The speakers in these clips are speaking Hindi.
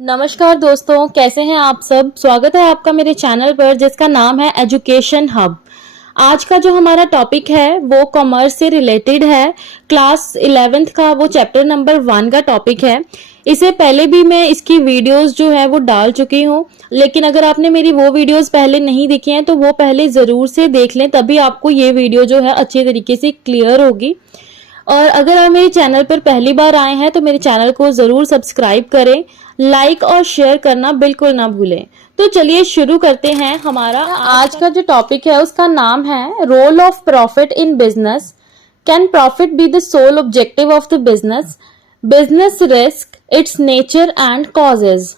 नमस्कार दोस्तों, कैसे हैं आप सब। स्वागत है आपका मेरे चैनल पर जिसका नाम है एजुकेशन हब। आज का जो हमारा टॉपिक है वो कॉमर्स से रिलेटेड है। क्लास 11th का वो चैप्टर नंबर 1 का टॉपिक है। इससे पहले भी मैं इसकी वीडियोस जो है वो डाल चुकी हूँ, लेकिन अगर आपने मेरी वो वीडियोस पहले नहीं देखी हैं तो वो पहले ज़रूर से देख लें, तभी आपको ये वीडियो जो है अच्छे तरीके से क्लियर होगी। और अगर आप मेरे चैनल पर पहली बार आए हैं तो मेरे चैनल को ज़रूर सब्सक्राइब करें, लाइक और शेयर करना बिल्कुल ना भूलें। तो चलिए शुरू करते हैं। हमारा आज का जो टॉपिक है उसका नाम है role of profit in business. Can profit be the sole objective of the business? Business risk, it's nature and causes.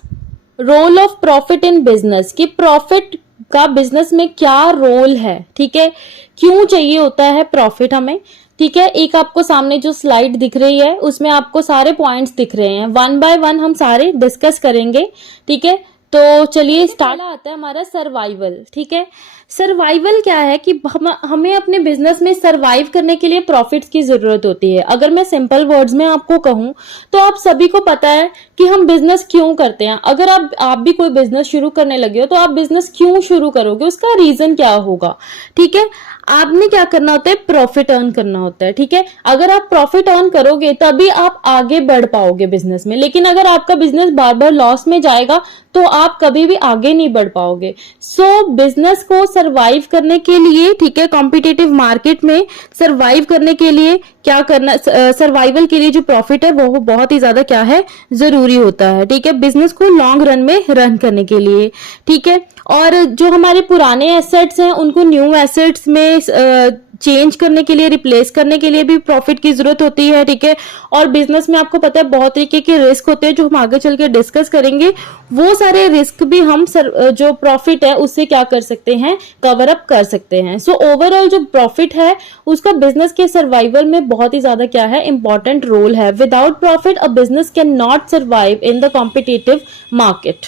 Role of profit in business, कि प्रॉफिट का बिजनेस में क्या रोल है, ठीक है, क्यों चाहिए होता है प्रॉफिट हमें। ठीक है, एक आपको सामने जो स्लाइड दिख रही है उसमें आपको सारे पॉइंट्स दिख रहे हैं, 1 बाय 1 हम सारे डिस्कस करेंगे। ठीक है, तो चलिए स्टार्ट आता है हमारा सर्वाइवल। ठीक है, सर्वाइवल क्या है कि हमें अपने बिजनेस में सर्वाइव करने के लिए प्रॉफिट्स की जरूरत होती है। अगर मैं सिंपल वर्ड्स में आपको कहूं तो आप सभी को पता है कि हम बिजनेस क्यों करते हैं। अगर आप भी कोई बिजनेस शुरू करने लगे हो तो आप बिजनेस क्यों शुरू करोगे, उसका रीजन क्या होगा। ठीक है, आपने क्या करना होता है, प्रॉफिट अर्न करना होता है। ठीक है, अगर आप प्रॉफिट अर्न करोगे तभी आप आगे बढ़ पाओगे बिजनेस में, लेकिन अगर आपका बिजनेस बार बार लॉस में जाएगा तो आप कभी भी आगे नहीं बढ़ पाओगे। सो बिजनेस को सरवाइव करने के लिए, ठीक है, कॉम्पिटिटिव मार्केट में सरवाइव करने के लिए क्या करना, सर्वाइवल के लिए जो प्रॉफिट है वो बहुत ही ज्यादा क्या है, जरूरी होता है। ठीक है, बिजनेस को लॉन्ग रन में रन करने के लिए। ठीक है, और जो हमारे पुराने एसेट्स हैं उनको न्यू एसेट्स में चेंज करने के लिए, रिप्लेस करने के लिए भी प्रॉफिट की जरूरत होती है। ठीक है, और बिजनेस में आपको पता है बहुत तरीके के रिस्क होते हैं जो हम आगे चल के डिस्कस करेंगे। वो सारे रिस्क भी हम जो प्रॉफिट है उससे क्या कर सकते हैं, कवर अप कर सकते हैं। सो ओवरऑल जो प्रॉफिट है उसका बिजनेस के सर्वाइवल में बहुत ही ज्यादा क्या है, इंपॉर्टेंट रोल है। Without profit a business can not survive in the competitive market.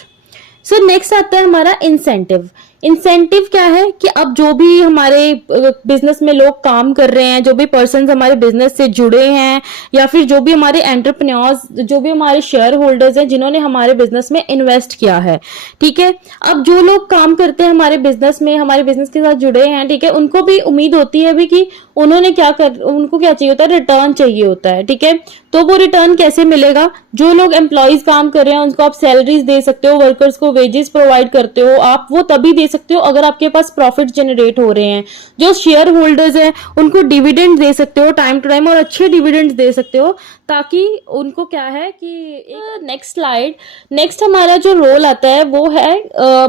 So next आता है हमारा इंसेंटिव। इंसेंटिव क्या है कि अब जो भी हमारे बिजनेस में लोग काम कर रहे हैं, जो भी पर्सन्स हमारे बिजनेस से जुड़े हैं, या फिर जो भी हमारे एंटरप्रेन्योर्स, जो भी हमारे शेयर होल्डर्स हैं जिन्होंने हमारे बिजनेस में इन्वेस्ट किया है। ठीक है, अब जो लोग काम करते हैं हमारे बिजनेस में, हमारे बिजनेस के साथ जुड़े हैं, ठीक है, उनको भी उम्मीद होती है भी कि उनको क्या चाहिए होता है, रिटर्न चाहिए होता है। ठीक है, तो वो रिटर्न कैसे मिलेगा, जो लोग एम्प्लॉयज काम कर रहे हैं उनको आप सैलरीज दे सकते हो, वर्कर्स को वेजेस प्रोवाइड करते हो, आप वो तभी दे सकते हो अगर आपके पास प्रॉफिट जनरेट हो रहे हैं। जो शेयर होल्डर्स हैं उनको डिविडेंड दे सकते हो टाइम टू टाइम, और अच्छे डिविडेंड दे सकते हो, ताकि उनको क्या है कि नेक्स्ट स्लाइड, नेक्स्ट हमारा जो रोल आता है वो है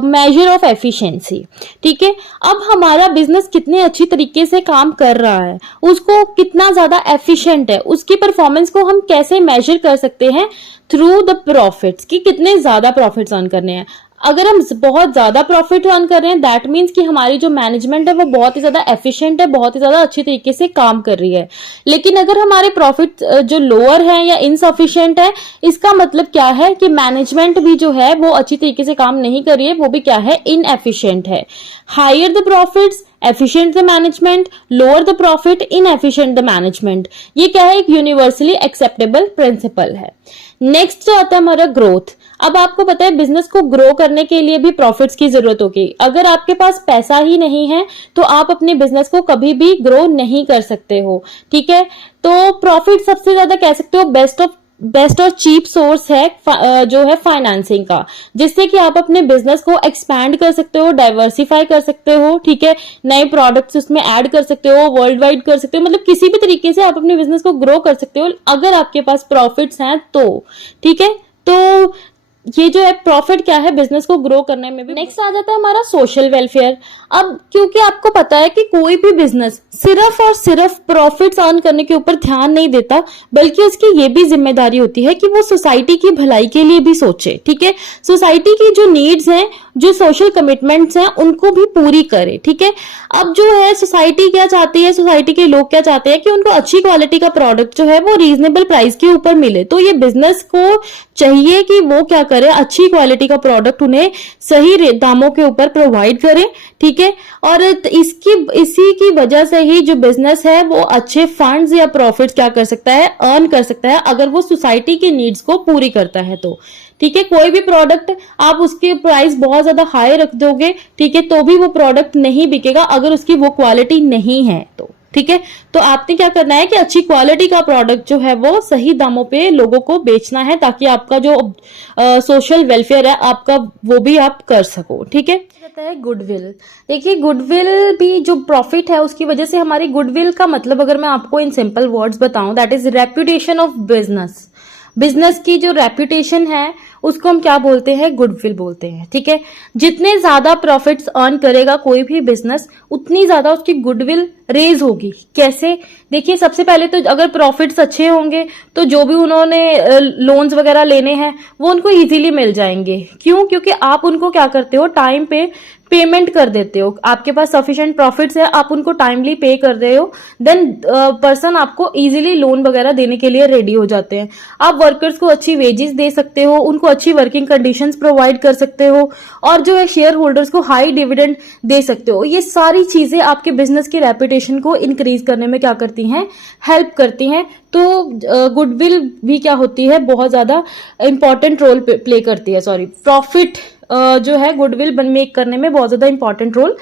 मेजर ऑफ एफिशिएंसी। ठीक है, अब हमारा बिजनेस कितने अच्छी तरीके से काम कर रहा है, उसको कितना ज्यादा एफिशिएंट है, उसकी परफॉर्मेंस को हम कैसे मेजर कर सकते हैं, थ्रू द प्रॉफिट्स, कि कितने ज्यादा प्रॉफिट्स अर्न करने हैं। अगर हम बहुत ज्यादा प्रॉफिट अर्न कर रहे हैं दैट मीन्स कि हमारी जो मैनेजमेंट है वो बहुत ही ज्यादा एफिशिएंट है, बहुत ही ज्यादा अच्छी तरीके से काम कर रही है। लेकिन अगर हमारे प्रॉफिट जो लोअर है या इनसफिशिएंट है, इसका मतलब क्या है कि मैनेजमेंट भी जो है वो अच्छी तरीके से काम नहीं कर रही है, वो भी क्या है, इनएफिशिएंट है। Higher the profits, efficient the management, lower the profit, inefficient the management। ये क्या है, एक यूनिवर्सली एक्सेप्टेबल प्रिंसिपल है। नेक्स्ट जो आता है हमारा ग्रोथ। अब आपको पता है बिजनेस को ग्रो करने के लिए भी प्रॉफिट्स की जरूरत होगी। अगर आपके पास पैसा ही नहीं है तो आप अपने बिजनेस को कभी भी ग्रो नहीं कर सकते हो। ठीक है, तो प्रॉफिट सबसे ज्यादा कह सकते हो बेस्ट और चीप सोर्स है जो है फाइनेंसिंग का, जिससे कि आप अपने बिजनेस को एक्सपैंड कर सकते हो, डाइवर्सिफाई कर सकते हो। ठीक है, नए प्रोडक्ट्स उसमें ऐड कर सकते हो, वर्ल्ड वाइड कर सकते हो, मतलब किसी भी तरीके से आप अपने बिजनेस को ग्रो कर सकते हो अगर आपके पास प्रॉफिट्स हैं तो। ठीक है, तो ये जो है प्रॉफिट क्या है बिजनेस को ग्रो करने में भी। नेक्स्ट आ जाता है हमारा सोशल वेलफेयर। अब क्योंकि आपको पता है कि कोई भी बिजनेस सिर्फ और सिर्फ प्रॉफिट्स अर्न करने के ऊपर ध्यान नहीं देता, बल्कि उसकी ये भी जिम्मेदारी होती है कि वो सोसाइटी की भलाई के लिए भी सोचे। ठीक है, सोसाइटी की जो नीड्स हैं, जो सोशल कमिटमेंट्स हैं, उनको भी पूरी करे। ठीक है, अब जो है सोसाइटी क्या चाहती है, सोसाइटी के लोग क्या चाहते हैं कि उनको अच्छी क्वालिटी का प्रोडक्ट जो है वो रीजनेबल प्राइस के ऊपर मिले। तो ये बिजनेस को चाहिए कि वो क्या करे, अच्छी क्वालिटी का प्रोडक्ट उन्हें सही दामों के ऊपर प्रोवाइड करे। ठीक है, और इसी की वजह से ही जो बिजनेस है वो अच्छे फंड्स या प्रॉफिट्स क्या कर सकता है, अर्न कर सकता है, अगर वो सोसाइटी की नीड्स को पूरी करता है तो। ठीक है। कोई भी प्रोडक्ट आप उसकी प्राइस बहुत ज्यादा हाई रख दोगे, ठीक है, तो भी वो प्रोडक्ट नहीं बिकेगा अगर उसकी वो क्वालिटी नहीं है तो, ठीक है। तो आपने क्या करना है कि अच्छी क्वालिटी का प्रोडक्ट जो है वो सही दामों पे लोगों को बेचना है, ताकि आपका जो सोशल वेलफेयर है आपका वो भी आप कर सको, ठीक है। कहता है गुडविल। देखिए गुडविल भी जो प्रॉफिट है उसकी वजह से हमारी गुडविल का मतलब अगर मैं आपको इन सिंपल वर्ड्स बताऊं, that is reputation of business. Business की जो रेप्यूटेशन है उसको हम क्या बोलते हैं, गुडविल बोलते हैं, ठीक है। जितने ज्यादा प्रॉफिट्स अर्न करेगा कोई भी बिजनेस, उतनी ज्यादा उसकी गुडविल रेज होगी। कैसे? देखिए सबसे पहले तो अगर प्रॉफिट्स अच्छे होंगे तो जो भी उन्होंने लोन्स वगैरह लेने हैं वो उनको इजीली मिल जाएंगे। क्यों? क्योंकि आप उनको क्या करते हो, टाइम पे पेमेंट कर देते हो। आपके पास सफिशिएंट प्रॉफिट्स है, आप उनको टाइमली पे कर रहे हो, देन पर्सन आपको इजीली लोन वगैरह देने के लिए रेडी हो जाते हैं। आप वर्कर्स को अच्छी वेजेस दे सकते हो, उनको अच्छी वर्किंग कंडीशंस प्रोवाइड कर सकते हो, और जो है शेयर होल्डर्स को हाई डिविडेंड दे सकते हो। ये सारी चीजें आपके बिजनेस की रेपुटेशन को इंक्रीज करने में क्या करती हैं, हेल्प करती हैं। तो गुडविल भी क्या होती है, बहुत ज्यादा इंपॉर्टेंट रोल प्ले करती है। सॉरी, प्रॉफिट जो है गुडविल मेक करने में बहुत ज्यादा इंपॉर्टेंट रोल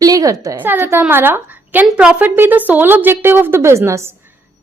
प्ले करता है। आ जाता है हमारा, can profit be the sole objective of the business?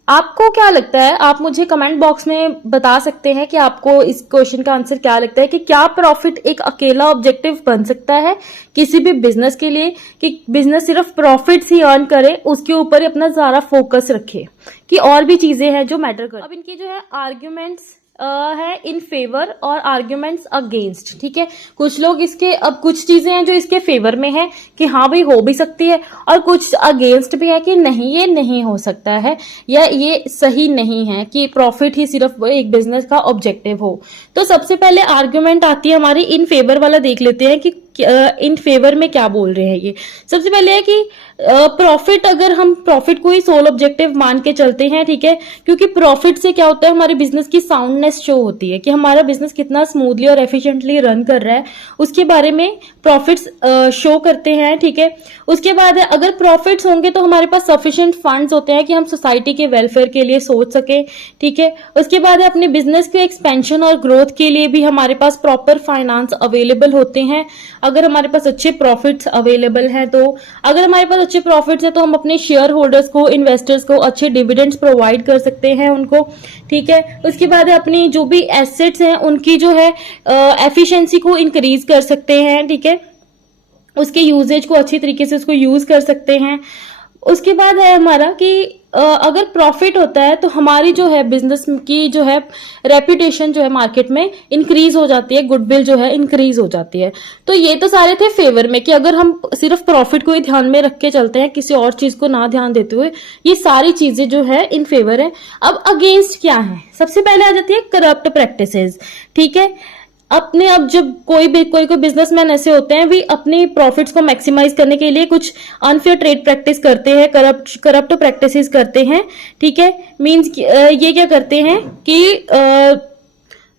आपको क्या लगता है? आप मुझे कमेंट बॉक्स में बता सकते हैं कि आपको इस क्वेश्चन का आंसर क्या लगता है, कि क्या प्रॉफिट एक अकेला ऑब्जेक्टिव बन सकता है किसी भी बिजनेस के लिए, कि बिजनेस सिर्फ प्रॉफिट्स ही अर्न करे, उसके ऊपर ही अपना सारा फोकस रखे, कि और भी चीजें हैं जो मैटर करती हैं। अब इनकी जो है आर्ग्यूमेंट्स है इन फेवर और आर्ग्यूमेंट्स अगेंस्ट, ठीक है। कुछ लोग इसके, अब कुछ चीजें हैं जो इसके फेवर में है कि हाँ भाई हो भी सकती है, और कुछ अगेंस्ट भी है कि नहीं ये नहीं हो सकता है, या ये सही नहीं है कि प्रॉफिट ही सिर्फ एक बिजनेस का ऑब्जेक्टिव हो। तो सबसे पहले आर्ग्यूमेंट आती है हमारी इन फेवर वाला, देख लेते हैं कि इन फेवर में क्या बोल रहे हैं ये। सबसे पहले है कि प्रॉफिट, अगर हम प्रॉफिट को ही सोल ऑब्जेक्टिव मान के चलते हैं, ठीक है, क्योंकि प्रॉफिट से क्या होता है, हमारे बिजनेस की साउंडनेस शो होती है कि हमारा बिजनेस कितना स्मूथली और एफिशिएंटली रन कर रहा है, उसके बारे में प्रॉफिट्स शो करते हैं, ठीक है। उसके बाद है, अगर प्रॉफिट्स होंगे तो हमारे पास सफिशिएंट फंड्स होते हैं कि हम सोसाइटी के वेलफेयर के लिए सोच सके, ठीक है। उसके बाद है, अपने बिजनेस के एक्सपेंशन और ग्रोथ के लिए भी हमारे पास प्रॉपर फाइनेंस अवेलेबल होते हैं अगर हमारे पास अच्छे प्रॉफिट्स अवेलेबल हैं। तो अगर हमारे पास अच्छे प्रॉफिट्स हैं तो हम अपने शेयर होल्डर्स को, इन्वेस्टर्स को अच्छे डिविडेंड्स प्रोवाइड कर सकते हैं उनको, ठीक है। उसके बाद अपनी जो भी एसेट्स हैं उनकी जो है एफिशिएंसी को इंक्रीज कर सकते हैं, ठीक है, उसके यूजेज को अच्छी तरीके से उसको यूज कर सकते हैं। उसके बाद है हमारा कि अगर प्रॉफिट होता है तो हमारी जो है बिजनेस की जो है रेपुटेशन जो है मार्केट में इंक्रीज हो जाती है, गुडविल जो है इंक्रीज हो जाती है। तो ये तो सारे थे फेवर में, कि अगर हम सिर्फ प्रॉफिट को ही ध्यान में रख के चलते हैं, किसी और चीज को ना ध्यान देते हुए, ये सारी चीजें जो है इन फेवर है। अब अगेंस्ट क्या है? सबसे पहले आ जाती है करप्ट प्रैक्टिसेस, ठीक है। अपने, अब जब कोई बिजनेसमैन ऐसे होते हैं भी अपने प्रॉफिट्स को मैक्सिमाइज करने के लिए कुछ अनफेयर ट्रेड प्रैक्टिस करते हैं, करप्ट प्रैक्टिसेस करते हैं, ठीक है। मींस ये क्या करते हैं कि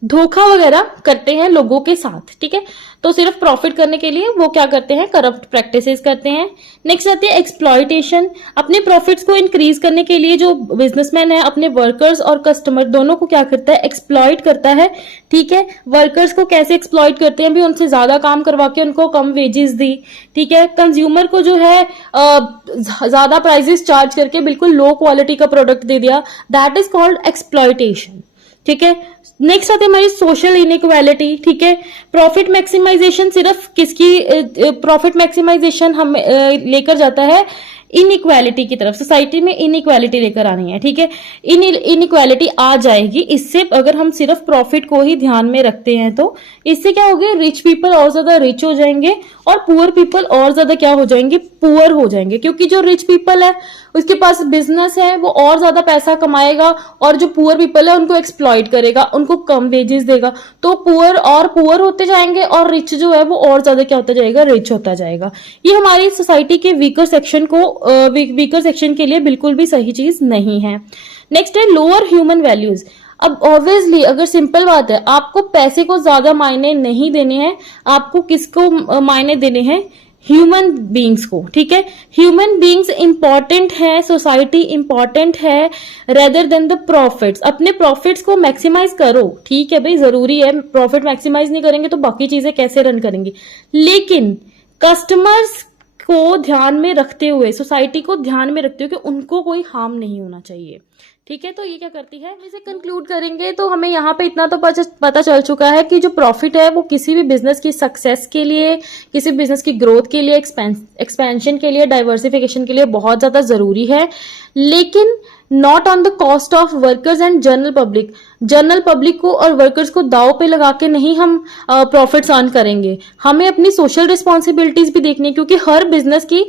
धोखा वगैरह करते हैं लोगों के साथ, ठीक है। तो सिर्फ प्रॉफिट करने के लिए वो क्या करते हैं, करप्ट प्रैक्टिसेस करते हैं। नेक्स्ट आती है एक्सप्लॉयटेशन। अपने प्रॉफिट्स को इंक्रीज करने के लिए जो बिजनेसमैन है अपने वर्कर्स और कस्टमर दोनों को क्या करता है, एक्सप्लॉइट करता है, ठीक है। वर्कर्स को कैसे एक्सप्लॉइट करते हैं, भी उनसे ज्यादा काम करवा के उनको कम वेजेस दी, ठीक है। कंज्यूमर को जो है ज्यादा प्राइसेस चार्ज करके बिल्कुल लो क्वालिटी का प्रोडक्ट दे दिया, दैट इज कॉल्ड एक्सप्लॉयटेशन, ठीक है। नेक्स्ट आती है हमारी सोशल इनइक्वालिटी, ठीक है। प्रॉफिट मैक्सिमाइजेशन सिर्फ किसकी, प्रॉफिट मैक्सिमाइजेशन हम लेकर जाता है इनइक्वालिटी की तरफ, सोसाइटी में इनइक्वालिटी लेकर आनी है, ठीक है। इनइक्वालिटी आ जाएगी इससे, अगर हम सिर्फ प्रॉफिट को ही ध्यान में रखते हैं तो इससे क्या होगा, रिच पीपल और ज्यादा रिच हो जाएंगे और पुअर पीपल और ज्यादा क्या हो जाएंगे, पुअर हो जाएंगे। क्योंकि जो रिच पीपल है उसके पास बिजनेस है, वो और ज्यादा पैसा कमाएगा, और जो पुअर पीपल है उनको एक्सप्लॉइट करेगा, उनको कम वेजेस देगा, तो पुअर और पुअर होते जाएंगे और रिच जो है वो और ज्यादा क्या होता जाएगा, रिच होता जाएगा। ये हमारी सोसाइटी के वीकर सेक्शन के लिए बिल्कुल भी सही चीज नहीं है। नेक्स्ट है लोअर ह्यूमन वैल्यूज। अब ऑब्वियसली अगर सिंपल बात है, आपको पैसे को ज्यादा मायने नहीं देने हैं, आपको किसको मायने देने हैं, ह्यूमन बींग्स को, ठीक है। ह्यूमन बींग्स इंपॉर्टेंट है, सोसाइटी इंपॉर्टेंट है रेदर देन द प्रॉफिट्स। अपने प्रॉफिट्स को मैक्सिमाइज करो, ठीक है भाई, जरूरी है, प्रॉफिट मैक्सिमाइज नहीं करेंगे तो बाकी चीजें कैसे रन करेंगे। लेकिन कस्टमर्स को ध्यान में रखते हुए, सोसाइटी को ध्यान में रखते हुए कि उनको कोई हार्म नहीं होना चाहिए, ठीक है। तो ये क्या करती है, इसे कंक्लूड करेंगे तो हमें यहाँ पे इतना तो पता चल चुका है कि जो प्रॉफिट है वो किसी भी बिजनेस की सक्सेस के लिए, किसी भी बिजनेस की ग्रोथ के लिए, एक्सपेंशन के लिए, डाइवर्सिफिकेशन के लिए बहुत ज्यादा जरूरी है, लेकिन not on the cost of workers and general public. General public को और वर्कर्स को दाव पे लगा के नहीं हम प्रॉफिट्स अर्न करेंगे। हमें अपनी सोशल रिस्पॉन्सिबिलिटीज भी देखनी है, क्योंकि हर बिजनेस की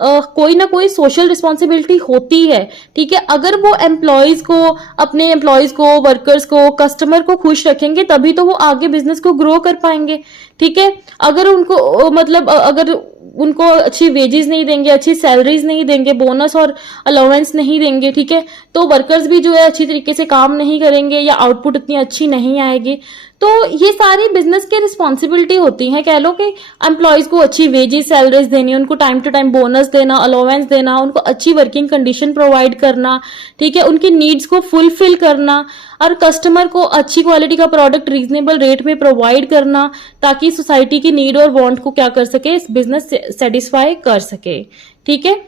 कोई ना कोई सोशल रिस्पॉन्सिबिलिटी होती है, ठीक है। अगर वो एम्प्लॉयज को, अपने एम्प्लॉयज को, वर्कर्स को, कस्टमर को खुश रखेंगे तभी तो वो आगे बिजनेस को ग्रो कर पाएंगे, ठीक है। अगर उनको मतलब अगर उनको अच्छी वेजेस नहीं देंगे, अच्छी सैलरीज नहीं देंगे, बोनस और अलाउंस नहीं देंगे, ठीक है, तो वर्कर्स भी जो है अच्छी तरीके से काम नहीं करेंगे या आउटपुट इतनी अच्छी नहीं आएगी। तो ये सारी बिजनेस की रिस्पॉन्सिबिलिटी होती है, कह लो कि एम्प्लॉयज को अच्छी वेजेस, सैलरीज देनी, उनको टाइम टू टाइम बोनस देना, अलाउंस देना, उनको अच्छी वर्किंग कंडीशन प्रोवाइड करना, ठीक है, उनकी नीड्स को फुलफिल करना, और कस्टमर को अच्छी क्वालिटी का प्रोडक्ट रीजनेबल रेट में प्रोवाइड करना, ताकि सोसाइटी की नीड और वांट को क्या कर सके, बिजनेस सेटिस्फाई कर सके, ठीक है।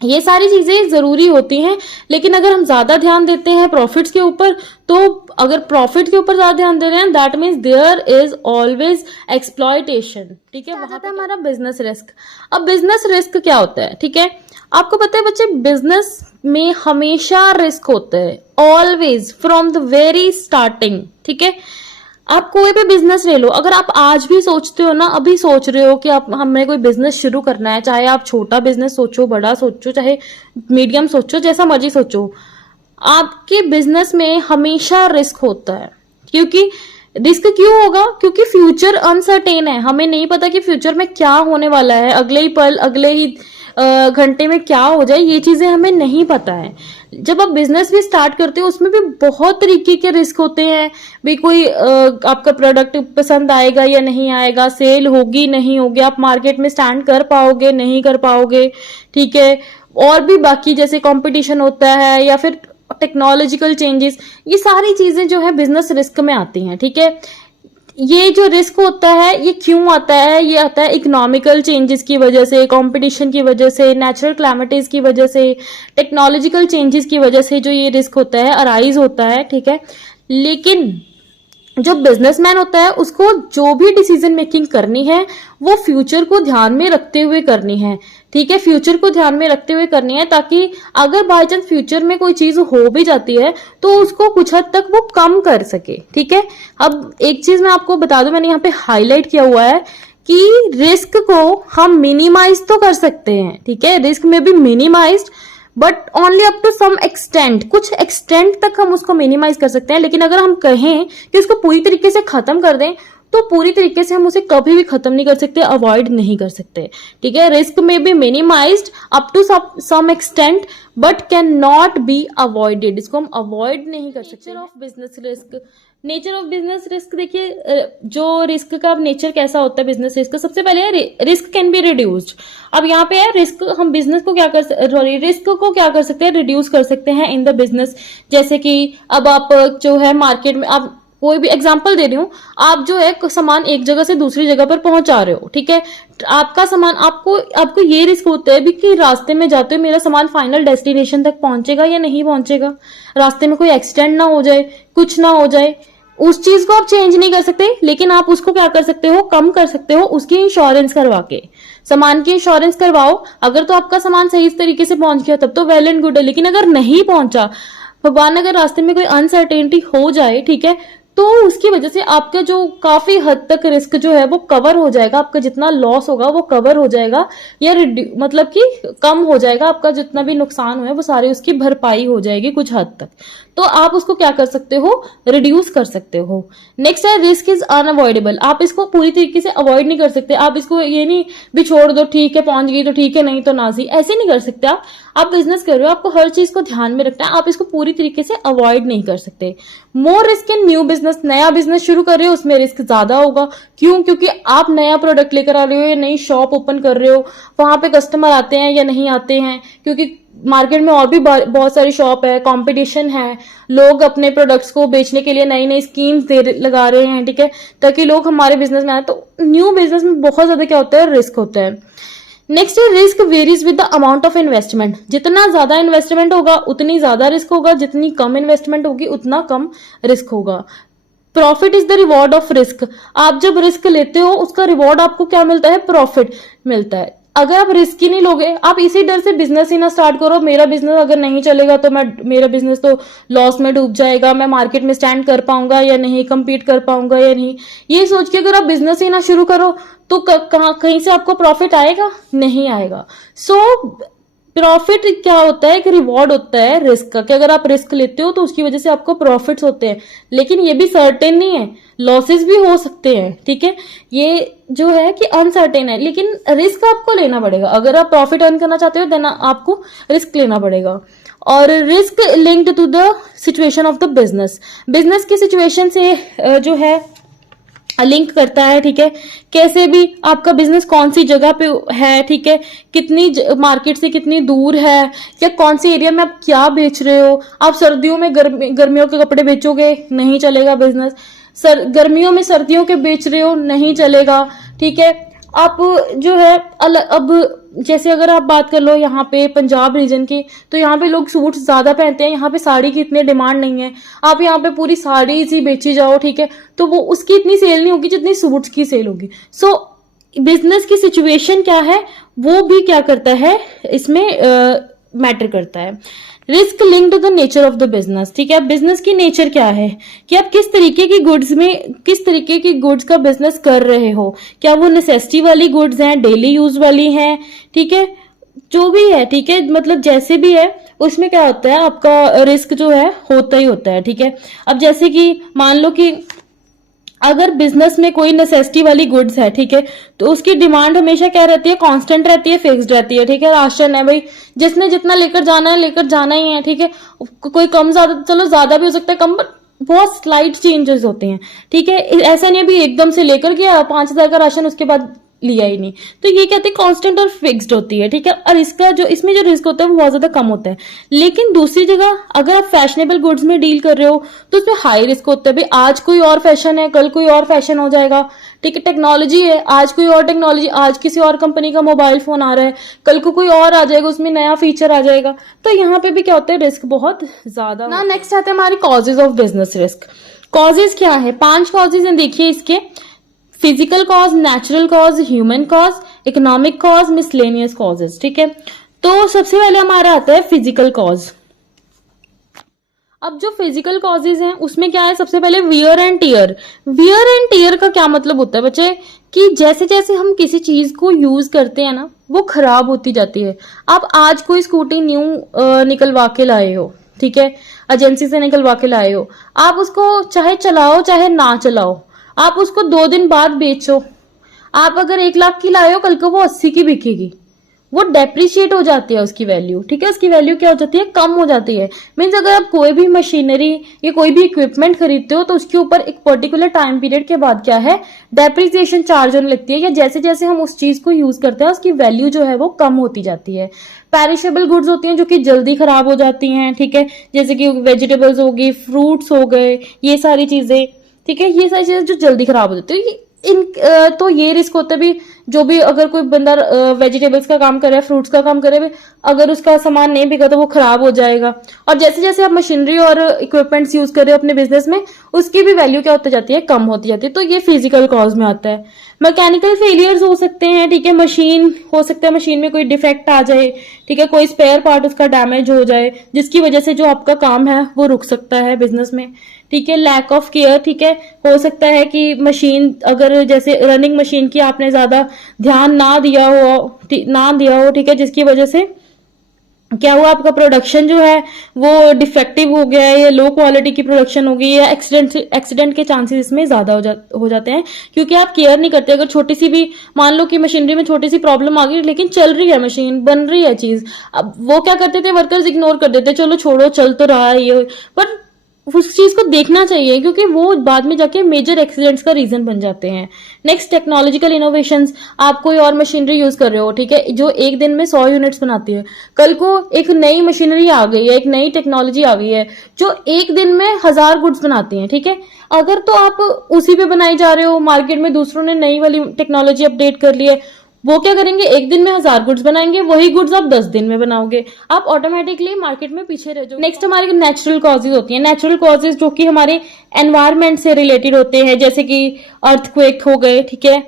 ये सारी चीजें जरूरी होती हैं, लेकिन अगर हम ज्यादा ध्यान देते हैं प्रॉफिट्स के ऊपर, तो अगर प्रॉफिट के ऊपर ज्यादा ध्यान दे रहे हैं, that means there is always exploitation, ठीक है। वहां पे हमारा बिजनेस रिस्क। अब बिजनेस रिस्क क्या होता है, ठीक है, आपको पता है बच्चे, बिजनेस में हमेशा रिस्क होता है, always, from the very starting, ठीक है। आप कोई भी बिजनेस ले लो, अगर आप आज भी सोचते हो ना, अभी सोच रहे हो कि आप हमें कोई बिजनेस शुरू करना है, चाहे आप छोटा बिजनेस सोचो, बड़ा सोचो, चाहे मीडियम सोचो, जैसा मर्जी सोचो, आपके बिजनेस में हमेशा रिस्क होता है। क्योंकि रिस्क क्यों होगा, क्योंकि फ्यूचर अनसर्टेन है, हमें नहीं पता कि फ्यूचर में क्या होने वाला है, अगले ही पल, अगले ही घंटे में क्या हो जाए, ये चीजें हमें नहीं पता है। जब आप बिजनेस भी स्टार्ट करते हो उसमें भी बहुत तरीके के रिस्क होते हैं, भी कोई आपका प्रोडक्ट पसंद आएगा या नहीं आएगा, सेल होगी नहीं होगी, आप मार्केट में स्टैंड कर पाओगे नहीं कर पाओगे, ठीक है, और भी बाकी जैसे कंपटीशन होता है या फिर टेक्नोलॉजिकल चेंजेस, ये सारी चीजें जो है बिजनेस रिस्क में आती हैं, ठीक है। ये जो रिस्क होता है ये क्यों आता है, ये आता है इकोनॉमिकल चेंजेस की वजह से, कंपटीशन की वजह से, नेचुरल क्लाइमेटीज की वजह से, टेक्नोलॉजिकल चेंजेस की वजह से जो ये रिस्क होता है, अराइज होता है, ठीक है। लेकिन जो बिजनेसमैन होता है उसको जो भी डिसीजन मेकिंग करनी है वो फ्यूचर को ध्यान में रखते हुए करनी है, ठीक है, फ्यूचर को ध्यान में रखते हुए करनी है, ताकि अगर बाय चांस फ्यूचर में कोई चीज हो भी जाती है तो उसको कुछ हद तक वो कम कर सके, ठीक है। अब एक चीज मैं आपको बता दूं, मैंने यहाँ पे हाईलाइट किया हुआ है कि रिस्क को हम मिनिमाइज तो कर सकते हैं, ठीक है, रिस्क में भी minimized, but only up to some extent, कुछ एक्सटेंट तक हम उसको मिनिमाइज कर सकते हैं। लेकिन अगर हम कहें कि उसको पूरी तरीके से खत्म कर दें तो पूरी तरीके से हम उसे कभी भी खत्म नहीं कर सकते, अवॉइड नहीं कर सकते, ठीक है। रिस्क में be minimized up to some extent but can not be avoided, इसको हम अवॉइड नहीं कर सकते। Nature of business risk, nature of business risk देखिए, जो रिस्क का नेचर कैसा होता है बिजनेस रिस्क, सबसे पहले है रिस्क कैन बी रिड्यूस्ड। अब यहाँ पे है रिस्क, हम बिजनेस को क्या कर रिस्क को क्या कर सकते हैं, रिड्यूस कर सकते हैं इन द बिजनेस। जैसे कि अब आप जो है मार्केट में, आप कोई भी एग्जांपल दे रही हूँ, आप जो है सामान एक जगह से दूसरी जगह पर पहुंचा रहे हो, ठीक है, आपका सामान, आपको ये रिस्क होता है भी कि रास्ते में जाते हुए मेरा सामान फाइनल डेस्टिनेशन तक पहुंचेगा या नहीं पहुंचेगा, रास्ते में कोई एक्सीडेंट ना हो जाए, कुछ ना हो जाए, उस चीज को आप चेंज नहीं कर सकते, लेकिन आप उसको क्या कर सकते हो, कम कर सकते हो, उसकी इंश्योरेंस करवा के, सामान की इंश्योरेंस करवाओ। अगर तो आपका सामान सही तरीके से पहुंच गया तब तो वेल एंड गुड है, लेकिन अगर नहीं पहुंचा, भगवान अगर रास्ते में कोई अनसर्टेनिटी हो जाए, ठीक है, तो उसकी वजह से आपका जो काफी हद तक रिस्क जो है वो कवर हो जाएगा, आपका जितना लॉस होगा वो कवर हो जाएगा, या मतलब कि कम हो जाएगा, आपका जितना भी नुकसान हुआ है वो सारी उसकी भरपाई हो जाएगी कुछ हद तक। तो आप उसको क्या कर सकते हो, रिड्यूस कर सकते हो। नेक्स्ट है रिस्क इज अनअवॉइडेबल, आप इसको पूरी तरीके से अवॉइड नहीं कर सकते, आप इसको ये नहीं भी छोड़ दो, ठीक है पहुंच गई तो ठीक है, नहीं तो नाजी, ऐसे नहीं कर सकते। आप बिजनेस कर रहे हो, आपको हर चीज को ध्यान में रखना है, आप इसको पूरी तरीके से अवॉइड नहीं कर सकते। More risk in new business business, नया बिजनेस शुरू कर रहे हो उसमें रिस्क ज्यादा होगा। क्यों? क्योंकि आप नया प्रोडक्ट लेकर आ रहे हो या नई शॉप ओपन कर रहे हो, वहां पे कस्टमर आते हैं या नहीं आते हैं, क्योंकि मार्केट में और भी बहुत सारी शॉप है, कंपटीशन है, लोग अपने प्रोडक्ट्स को बेचने के लिए नई नई स्कीम्स लगा रहे हैं, ठीक है, ताकि लोग हमारे बिजनेस में आए। तो न्यू बिजनेस में बहुत ज्यादा क्या होता है, रिस्क होता है। नेक्स्ट है risk varies with the amount of investment. जितना ज्यादा इन्वेस्टमेंट होगा उतनी ज्यादा रिस्क होगा, जितनी कम इन्वेस्टमेंट होगी उतना कम रिस्क होगा। Profit is the reward of risk. आप जब रिस्क लेते हो उसका रिवॉर्ड आपको क्या मिलता है, प्रॉफिट मिलता है। अगर आप रिस्क ही नहीं लोगे, आप इसी डर से बिजनेस ही ना स्टार्ट करो, मेरा बिजनेस अगर नहीं चलेगा तो मेरा बिजनेस तो लॉस में डूब जाएगा, मैं मार्केट में स्टैंड कर पाऊंगा या नहीं, compete कर पाऊंगा या नहीं, ये सोच के अगर आप बिजनेस ही ना शुरू करो तो कहीं से आपको प्रॉफिट आएगा, नहीं आएगा। प्रॉफिट क्या होता है, एक रिवॉर्ड होता है रिस्क का, कि अगर आप रिस्क लेते हो तो उसकी वजह से आपको प्रॉफिट्स होते हैं, लेकिन ये भी सर्टेन नहीं है, लॉसेस भी हो सकते हैं, ठीक है। ये जो है कि अनसर्टेन है, लेकिन रिस्क आपको लेना पड़ेगा। अगर आप प्रॉफिट अर्न करना चाहते हो देन आपको रिस्क लेना पड़ेगा। और risk linked to the situation of the business, business की सिचुएशन से जो है लिंक करता है, ठीक है। कैसे भी आपका बिजनेस कौन सी जगह पे है, ठीक है, कितनी मार्केट से कितनी दूर है, या कौन सी एरिया में आप क्या बेच रहे हो। आप सर्दियों में गर्मियों के कपड़े बेचोगे, नहीं चलेगा बिजनेस। गर्मियों में सर्दियों के बेच रहे हो, नहीं चलेगा, ठीक है। आप जो है अब जैसे अगर आप बात कर लो यहाँ पे पंजाब रीजन की, तो यहाँ पे लोग सूट ज्यादा पहनते हैं, यहाँ पे साड़ी की इतनी डिमांड नहीं है। आप यहाँ पे पूरी साड़ी ही बेची जाओ, ठीक है, तो वो उसकी इतनी सेल नहीं होगी जितनी सूट्स की सेल होगी। सो बिजनेस की सिचुएशन क्या है वो भी क्या करता है, इसमें मैटर करता है। Risk linked to the nature of the business, ठीक है। बिजनेस की नेचर क्या है कि आप किस तरीके की गुड्स में, किस तरीके की गुड्स का बिजनेस कर रहे हो, क्या वो नेसेसिटी वाली गुड्स हैं, डेली यूज वाली हैं, ठीक है, जो भी है, ठीक है, मतलब जैसे भी है उसमें क्या होता है, आपका रिस्क जो है होता ही होता है, ठीक है। अब जैसे कि मान लो कि अगर बिजनेस में कोई नेसेसिटी वाली गुड्स है, ठीक है, तो उसकी डिमांड हमेशा क्या रहती है, कांस्टेंट रहती है, फिक्स्ड रहती है, ठीक है। राशन है भाई, जिसने जितना लेकर जाना है लेकर जाना ही है, ठीक है। कोई कम ज्यादा, चलो ज्यादा भी हो सकता है, कम, बहुत स्लाइट चेंजेस होते हैं, ठीक है। ऐसा नहीं अभी एकदम से लेकर गया 5,000 का राशन उसके बाद लिया ही नहीं, तो ये कहते हैं कांस्टेंट और फिक्स्ड होती है, ठीक है। और इसका जो इसमें जो रिस्क होता है वो बहुत ज्यादा कम होता है। लेकिन दूसरी जगह अगर आप फैशनेबल गुड्स में डील कर रहे हो तो उसमें हाई रिस्क होता है। भाई आज कोई और फैशन है, कल कोई और फैशन हो जाएगा, ठीक है। टेक्नोलॉजी है, आज कोई और टेक्नोलॉजी, आज किसी और कंपनी का मोबाइल फोन आ रहा है, कल को कोई और आ जाएगा, उसमें नया फीचर आ जाएगा। तो यहाँ पे भी क्या होता है, रिस्क बहुत ज्यादा ना। नेक्स्ट आते हैं हमारी causes of business risk. Causes क्या है, 5 कॉजेज हैं, देखिए इसके। Physical cause, natural cause, human cause, economic cause, miscellaneous causes, ठीक है। तो सबसे पहले हमारा आता है फिजिकल कॉज। अब जो फिजिकल कॉजेज हैं उसमें क्या है, सबसे पहले wear and tear. Wear and tear का क्या मतलब होता है बच्चे, कि जैसे जैसे हम किसी चीज को यूज करते हैं ना वो खराब होती जाती है। आप आज कोई स्कूटी न्यू निकलवा के लाए हो, ठीक है, एजेंसी से निकलवा के लाए हो, आप उसको चाहे चलाओ चाहे ना चलाओ, आप उसको 2 दिन बाद बेचो, आप अगर 1 लाख की लाए हो कल को वो 80 की बिकेगी, वो डेप्रिशिएट हो जाती है उसकी वैल्यू, ठीक है। उसकी वैल्यू क्या हो जाती है, कम हो जाती है। मीन्स अगर आप कोई भी मशीनरी या कोई भी इक्विपमेंट खरीदते हो तो उसके ऊपर एक पर्टिकुलर टाइम पीरियड के बाद क्या है, डेप्रिसिएशन चार्ज होने लगती है, या जैसे जैसे हम उस चीज को यूज करते हैं उसकी वैल्यू जो है वो कम होती जाती है। पेरिशेबल गुड्स होती हैं जो कि जल्दी खराब हो जाती हैं, ठीक है, जैसे कि वेजिटेबल्स हो गई, फ्रूट्स हो गए, ये सारी चीजें, ठीक है, ये सारी चीजें जो जल्दी खराब हो जाती है। तो ये रिस्क होता है भी, जो भी अगर कोई बंदा वेजिटेबल्स का काम करे, फ्रूट्स का काम करे, अगर उसका सामान नहीं बिका तो वो खराब हो जाएगा। और जैसे जैसे आप मशीनरी और इक्विपमेंट्स यूज कर रहे हो अपने बिजनेस में, उसकी भी वैल्यू क्या होती जाती है, कम होती जाती है। तो ये फिजिकल कॉज में आता है। मैकेनिकल फेलियर्स हो सकते हैं, ठीक है, मशीन हो सकता है, मशीन में कोई डिफेक्ट आ जाए, ठीक है, कोई स्पेयर पार्ट उसका डैमेज हो जाए, जिसकी वजह से जो आपका काम है वो रुक सकता है बिजनेस में, ठीक है। लैक ऑफ केयर, ठीक है, हो सकता है कि मशीन अगर जैसे रनिंग मशीन की आपने ज्यादा ध्यान ना दिया हो, ठीक है, जिसकी वजह से क्या हुआ, आपका प्रोडक्शन जो है वो डिफेक्टिव हो गया है, या लो क्वालिटी की प्रोडक्शन हो गई, या एक्सीडेंट के चांसेस इसमें ज्यादा हो जाते हैं, क्योंकि आप केयर नहीं करते। अगर छोटी सी भी, मान लो कि मशीनरी में छोटी सी प्रॉब्लम आ गई, लेकिन चल रही है मशीन, बन रही है चीज, अब वो क्या करते थे, वर्कर्स इग्नोर कर देते, चलो छोड़ो, चल तो रहा है ये, पर उस चीज को देखना चाहिए, क्योंकि वो बाद में जाके मेजर एक्सीडेंट्स का रीजन बन जाते हैं। Next, technological innovations. आप कोई और मशीनरी यूज कर रहे हो, ठीक है, जो एक दिन में 100 यूनिट्स बनाती है, कल को एक नई मशीनरी आ गई है, एक नई टेक्नोलॉजी आ गई है जो एक दिन में 1000 गुड्स बनाती है, ठीक है। अगर तो आप उसी पे बनाई जा रहे हो, मार्केट में दूसरों ने नई वाली टेक्नोलॉजी अपडेट कर ली है, वो क्या करेंगे, एक दिन में 1000 गुड्स बनाएंगे, वही गुड्स आप 10 दिन में बनाओगे, आप ऑटोमेटिकली मार्केट में पीछे रह जाओगे। नेक्स्ट हमारे नेचुरल कॉजेज होती हैं। नेचुरल कॉजेज जो कि हमारे एनवायरमेंट से रिलेटेड होते हैं, जैसे कि अर्थक्वेक हो गए, ठीक है,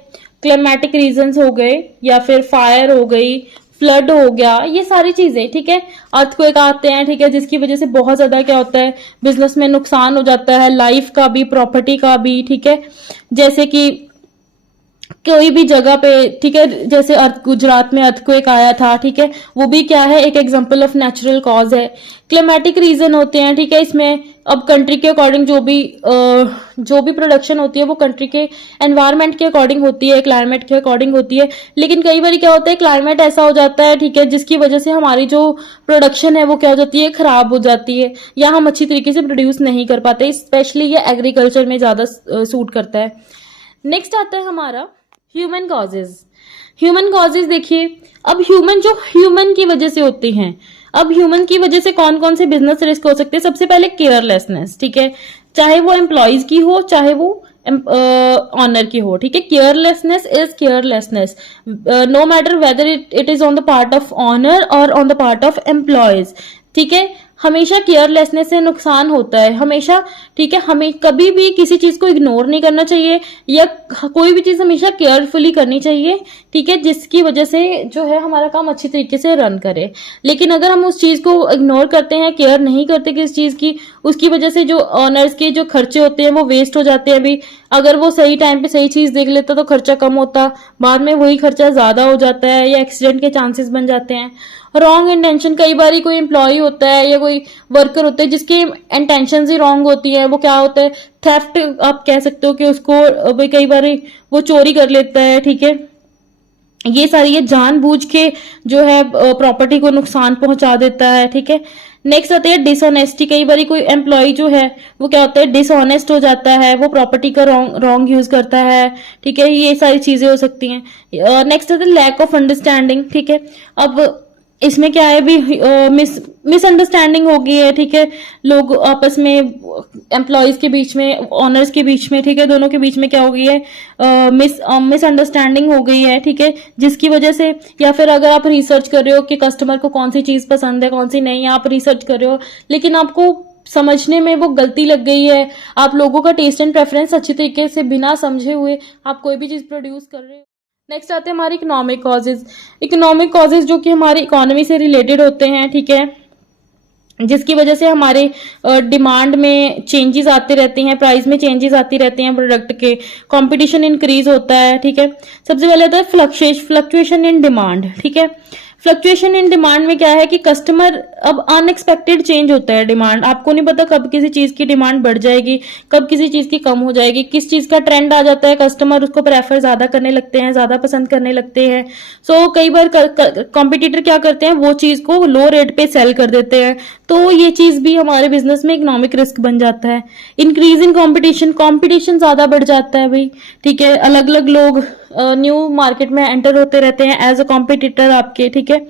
क्लाइमेटिक रीजंस हो गए, या फिर फायर हो गई, फ्लड हो गया, ये सारी चीजें, ठीक है। अर्थक्वेक आते हैं, ठीक है, जिसकी वजह से बहुत ज्यादा क्या होता है, बिजनेस में नुकसान हो जाता है, लाइफ का भी, प्रॉपर्टी का भी, ठीक है। जैसे कि कोई भी जगह पे, ठीक है, जैसे गुजरात में अर्थक्वेक आया था, ठीक है, वो भी क्या है, एक एग्जांपल ऑफ नेचुरल कॉज है। क्लाइमेटिक रीजन होते हैं, ठीक है, इसमें अब कंट्री के अकॉर्डिंग जो भी प्रोडक्शन होती है वो कंट्री के एनवायरनमेंट के अकॉर्डिंग होती है, क्लाइमेट के अकॉर्डिंग होती है। लेकिन कई बार क्या होता है, क्लाइमेट ऐसा हो जाता है, ठीक है, जिसकी वजह से हमारी जो प्रोडक्शन है वो क्या हो जाती है, खराब हो जाती है, या हम अच्छी तरीके से प्रोड्यूस नहीं कर पाते। स्पेशली ये एग्रीकल्चर में ज्यादा सूट करता है। नेक्स्ट आता है हमारा ह्यूमन कॉजेज। ह्यूमन कॉजेज देखिए, अब ह्यूमन की वजह से होते हैं। अब ह्यूमन की वजह से कौन कौन से बिजनेस रिस्क हो सकते हैं। सबसे पहले केयरलेसनेस, ठीक है, चाहे वो एम्प्लॉयज की हो, चाहे वो ऑनर की हो, ठीक है। Carelessness is carelessness, no matter whether it is on the part of owner और on the part of employees, ठीक है। हमेशा केयरलेसनेस से नुकसान होता है, हमेशा, ठीक है। हमें कभी भी किसी चीज को इग्नोर नहीं करना चाहिए, या कोई भी चीज हमेशा केयरफुली करनी चाहिए, ठीक है, जिसकी वजह से जो है हमारा काम अच्छी तरीके से रन करे। लेकिन अगर हम उस चीज को इग्नोर करते हैं, केयर नहीं करते किसी चीज की, उसकी वजह से जो ऑनर्स के जो खर्चे होते हैं वो वेस्ट हो जाते हैं। अभी अगर वो सही टाइम पे सही चीज देख लेता तो खर्चा कम होता, बाद में वही खर्चा ज्यादा हो जाता है, या एक्सीडेंट के चांसेस बन जाते हैं। रॉन्ग इंटेंशन, कई बार कोई एम्प्लॉय होता है या कोई वर्कर होता है जिसकी इंटेंशन ही रॉन्ग होती है, वो क्या होता है, थेफ्ट आप कह सकते हो कि उसको कई बार वो चोरी कर लेता है, ठीक है। ये सारी ये जानबूझ के जो है प्रॉपर्टी को नुकसान पहुंचा देता है, ठीक है। नेक्स्ट आती है डिसऑनेस्टी। कई बार कोई एम्प्लॉय जो है वो क्या होता है, डिसऑनेस्ट हो जाता है, वो प्रॉपर्टी का रॉन्ग यूज करता है, ठीक है, ये सारी चीजें हो सकती हैं। नेक्स्ट आता है लैक ऑफ अंडरस्टैंडिंग, ठीक है। अब इसमें क्या है, भी मिसअंडरस्टैंडिंग हो गई है, ठीक है, लोग आपस में, एम्प्लॉयज के बीच में, ऑनर्स के बीच में, ठीक है, दोनों के बीच में क्या हो गई है, मिसअंडरस्टैंडिंग हो गई है, ठीक है, जिसकी वजह से, या फिर अगर आप रिसर्च कर रहे हो कि कस्टमर को कौन सी चीज पसंद है कौन सी नहीं, आप रिसर्च कर रहे हो लेकिन आपको समझने में वो गलती लग गई है, आप लोगों का टेस्ट एंड प्रेफरेंस अच्छी तरीके से बिना समझे हुए आप कोई भी चीज प्रोड्यूस कर रहे हो। नेक्स्ट आते हैं हमारे इकोनॉमिक कॉजेज। इकोनॉमिक कॉजेज जो कि हमारी इकोनॉमी से रिलेटेड होते हैं, ठीक है, जिसकी वजह से हमारे डिमांड में चेंजेस आते रहते हैं, प्राइस में चेंजेस आती रहती हैं प्रोडक्ट के, कंपटीशन इंक्रीज होता है, ठीक है। सबसे पहले आता है फ्लक्चुएशन इन डिमांड, ठीक है। फ्लक्चुएशन इन डिमांड में क्या है कि कस्टमर, अब अनएक्सपेक्टेड चेंज होता है डिमांड, आपको नहीं पता कब किसी चीज की डिमांड बढ़ जाएगी, कब किसी चीज की कम हो जाएगी, किस चीज का ट्रेंड आ जाता है, कस्टमर उसको प्रेफर ज्यादा करने लगते हैं, ज्यादा पसंद करने लगते हैं। सो कई बार कॉम्पिटिटर क्या करते हैं, वो चीज को लो रेट पे सेल कर देते हैं, तो ये चीज भी हमारे बिजनेस में इकोनॉमिक रिस्क बन जाता है। इंक्रीज इन कंपटीशन ज्यादा बढ़ जाता है भाई, ठीक है, अलग अलग लोग न्यू मार्केट में एंटर होते रहते हैं एज अ कॉम्पिटिटर आपके, ठीक है,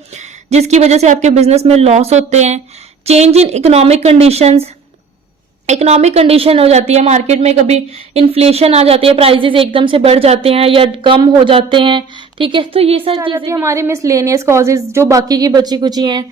जिसकी वजह से आपके बिजनेस में लॉस होते हैं। चेंज इन इकोनॉमिक कंडीशन हो जाती है मार्केट में, कभी इन्फ्लेशन आ जाती है, प्राइसेस एकदम से बढ़ जाते हैं या कम हो जाते हैं, ठीक है। तो ये सारी चीजें हमारी मिसलेनियस कॉजेज जो बाकी की बची कुची हैं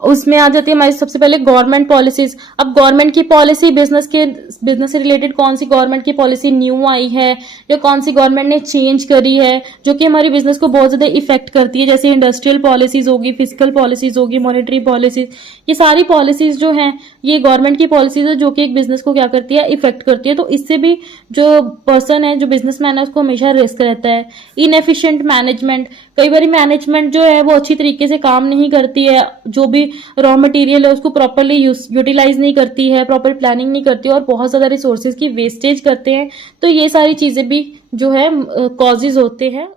उसमें आ जाती है हमारी। सबसे पहले गवर्नमेंट पॉलिसीज। अब गवर्नमेंट की पॉलिसी, बिजनेस से रिलेटेड कौन सी गवर्नमेंट की पॉलिसी न्यू आई है या कौन सी गवर्नमेंट ने चेंज करी है जो कि हमारी बिजनेस को बहुत ज्यादा इफेक्ट करती है, जैसे इंडस्ट्रियल पॉलिसीज होगी, फिजिकल पॉलिसीज होगी, मॉनेटरी पॉलिसीज, ये सारी पॉलिसीज जो हैं ये गवर्नमेंट की पॉलिसीज है जो कि एक बिजनेस को क्या करती है, इफेक्ट करती है। तो इससे भी जो पर्सन है, जो बिजनेसमैन है, उसको हमेशा रिस्क रहता है। इनएफिशिएंट मैनेजमेंट, कई बार मैनेजमेंट जो है वो अच्छी तरीके से काम नहीं करती है, जो भी रॉ मटेरियल है उसको प्रॉपरली यूटिलाइज नहीं करती है, प्रॉपर प्लानिंग नहीं करती है और बहुत ज्यादा रिसोर्सेज की वेस्टेज करते हैं। तो ये सारी चीजें भी जो है कॉजेज होते हैं।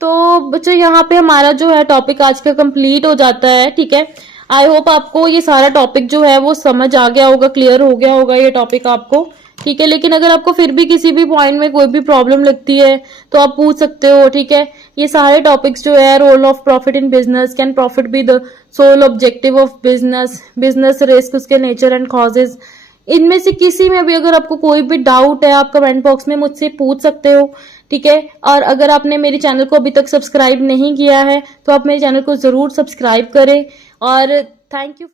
तो बच्चों यहाँ पे हमारा जो है टॉपिक आज का कंप्लीट हो जाता है, ठीक है। आई होप आपको ये सारा टॉपिक जो है वो समझ आ गया होगा, क्लियर हो गया होगा ये टॉपिक आपको, ठीक है। लेकिन अगर आपको फिर भी किसी भी पॉइंट में कोई भी प्रॉब्लम लगती है तो आप पूछ सकते हो, ठीक है। ये सारे टॉपिक्स जो है, role of profit in business, can profit be the sole objective of business, business risk, उसके नेचर एंड कॉजेज, इनमें से किसी में भी अगर आपको कोई भी डाउट है आप कमेंट बॉक्स में मुझसे पूछ सकते हो, ठीक है। और अगर आपने मेरे चैनल को अभी तक सब्सक्राइब नहीं किया है तो आप मेरे चैनल को जरूर सब्सक्राइब करें। और थैंक यू।